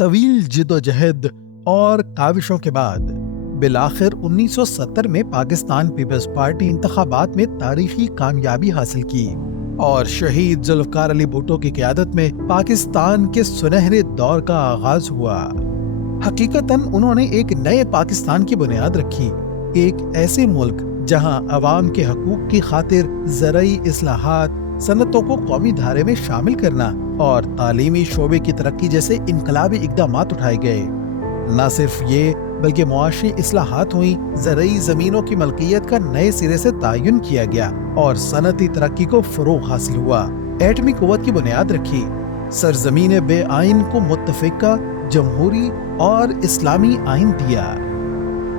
طویل جدوجہد اور کاوشوں کے بعد بالآخر 1970 میں پاکستان پیپلز پارٹی انتخابات میں تاریخی کامیابی حاصل کی اور شہید ذوالفقار علی بھٹو کی قیادت میں پاکستان کے سنہرے دور کا آغاز ہوا۔ حقیقتاً انہوں نے ایک نئے پاکستان کی بنیاد رکھی، ایک ایسے ملک جہاں عوام کے حقوق کی خاطر زرعی اصلاحات، صنعتوں کو قومی دھارے میں شامل کرنا اور تعلیمی شعبے کی ترقی جیسے انقلابی اقدامات اٹھائے گئے۔ نہ صرف یہ بلکہ معاشی اصلاحات ہوئیں، زرعی زمینوں کی ملکیت کا نئے سرے سے تعین کیا گیا اور صنعتی ترقی کو فروغ حاصل ہوا۔ ایٹمی قوت کی بنیاد رکھی، سرزمین بے آئین کو متفقہ، جمہوری اور اسلامی آئین دیا۔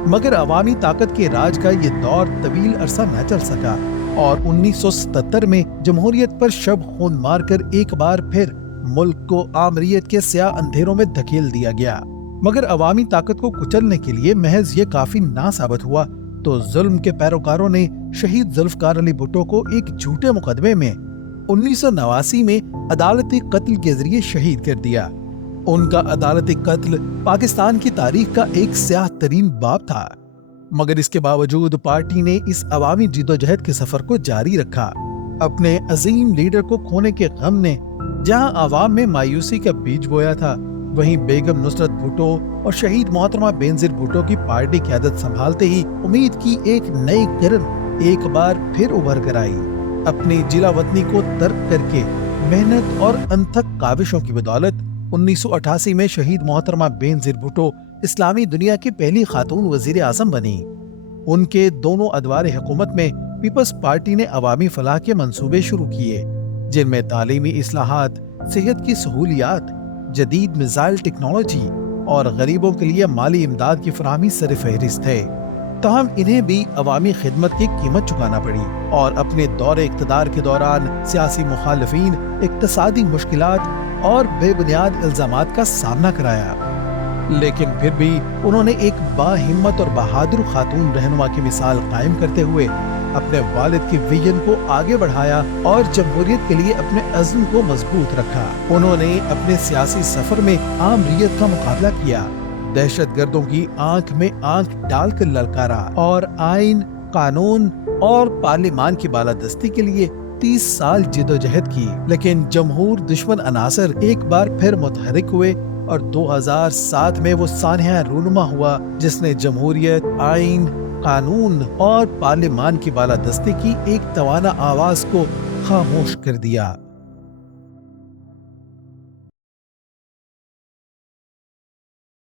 مگر عوامی طاقت کے راج کا یہ دور طویل عرصہ نہ چل سکا اور 1977 میں جمہوریت پر شب خون مار کر ایک بار پھر ملک کو آمریت کے سیاہ اندھیروں میں دھکیل دیا گیا۔ مگر عوامی طاقت کو کچلنے کے لیے محض یہ کافی نہ ثابت ہوا تو ظلم کے پیروکاروں نے شہید ذوالفقار علی بھٹو کو ایک جھوٹے مقدمے میں 1989 میں عدالتی قتل کے ذریعے شہید کر دیا۔ ان کا عدالتی قتل پاکستان کی تاریخ کا ایک سیاہ ترین باب تھا، مگر اس کے باوجود پارٹی نے اس عوامی جدوجہد کے سفر کو جاری رکھا۔ اپنے عظیم لیڈر کو کھونے کے غم نے جہاں عوام میں مایوسی کا بیج بویا تھا، وہیں بیگم نصرت بھٹو اور شہید محترمہ بینظیر بھٹو کی پارٹی قیادت سنبھالتے ہی امید کی ایک نئی کرن ایک بار پھر ابھر کر آئی۔ اپنی جلا وطنی کو ترک کر کے محنت اور انتھک کاوشوں کی بدولت 1988 میں شہید محترمہ بینظیر بھٹو اسلامی دنیا کی پہلی خاتون وزیر اعظم بنی۔ ان کے دونوں ادوار حکومت میں پیپلز پارٹی نے عوامی فلاح کے منصوبے شروع کیے، جن میں تعلیمی اصلاحات، صحت کی سہولیات، جدید میزائل ٹیکنالوجی اور غریبوں کے لیے مالی امداد کی فراہمی سر فہرست ہے۔ تاہم انہیں بھی عوامی خدمت کی قیمت چکانا پڑی اور اپنے دور اقتدار کے دوران سیاسی مخالفین، اقتصادی مشکلات اور بے بنیاد الزامات کا سامنا کرایا۔ لیکن پھر بھی انہوں نے ایک باہمت اور بہادر خاتون رہنما کی مثال قائم کرتے ہوئے اپنے والد کی ویژن کو آگے بڑھایا اور جمہوریت کے لیے اپنے عزم کو مضبوط رکھا۔ انہوں نے اپنے سیاسی سفر میں عام ریت کا مقابلہ کیا، دہشت گردوں کی آنکھ میں آنکھ ڈال کر للکارا اور آئین، قانون اور پارلیمان کی بالادستی کے لیے 30 سال جدوجہد کی۔ لیکن جمہور دشمن عناصر ایک بار پھر متحرک ہوئے اور 2007 میں وہ سانحہ رونما ہوا جس نے جمہوریت، آئین، قانون اور پارلیمان کی بالادستی کی ایک توانا آواز کو خاموش کر دیا۔